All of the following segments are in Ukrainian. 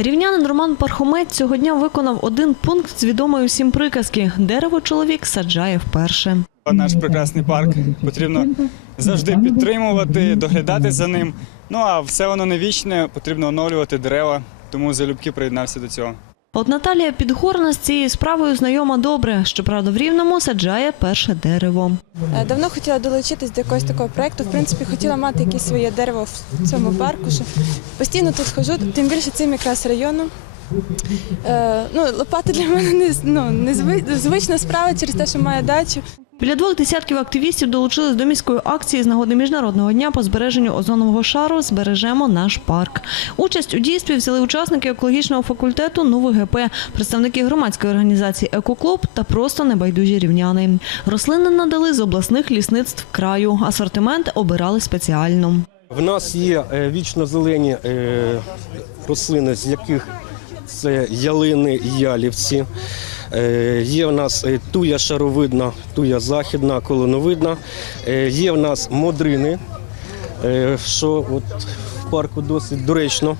Рівнянин Роман Пархомець цього дня виконав один пункт з відомої усім приказки Дерево чоловік саджає вперше. Наш прекрасний парк потрібно завжди підтримувати, доглядати за ним. Ну а все воно не вічне, потрібно оновлювати дерева, тому залюбки приєднався до цього. От Наталія Підгорна з цією справою знайома добре. Щоправда, в Рівному саджає перше дерево. Е, Давно хотіла долучитись до якогось такого проєкту. В принципі, хотіла мати якесь своє дерево в цьому парку. Що постійно тут хожу, тим більше цим якраз районом. Е, ну, лопата для мене не, ну, не звична справа через те, що маю дачу. Біля двох десятків активістів долучились до міської акції з нагоди міжнародного дня по збереженню озонового шару Збережемо наш парк. Участь у дійстві взяли учасники екологічного факультету Новий ГП, представники громадської організації Екоклуб та просто небайдужі рівняни. Рослини надали з обласних лісництв краю. Асортимент обирали спеціально. В нас є е, вічно-зелені е, рослини, з яких це ялини ялівці. Е, Є в нас е, туя шаровидна, туя західна, колоновидна. Е, Є в нас модрини, що от в парку досить доречно.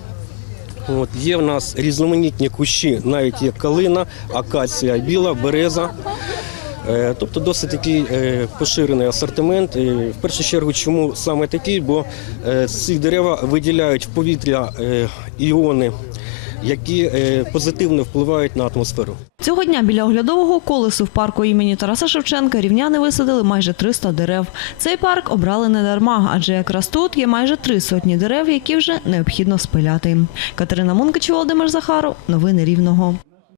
От, є в нас різноманітні кущі, навіть є калина, акація біла, береза. Тобто досить такий поширений асортимент. І В першу чергу, чому саме такий? Бо е, ці дерева виділяють в повітря іони, які е, позитивно впливають на атмосферу. Цього дня біля оглядового колесу в парку імені Тараса Шевченка рівняни висадили майже 300 дерев. Цей парк обрали не дарма, адже якраз тут є майже три сотні дерев, які вже необхідно спиляти. Катерина Мункач, Володимир Захаров. Новини Рівного.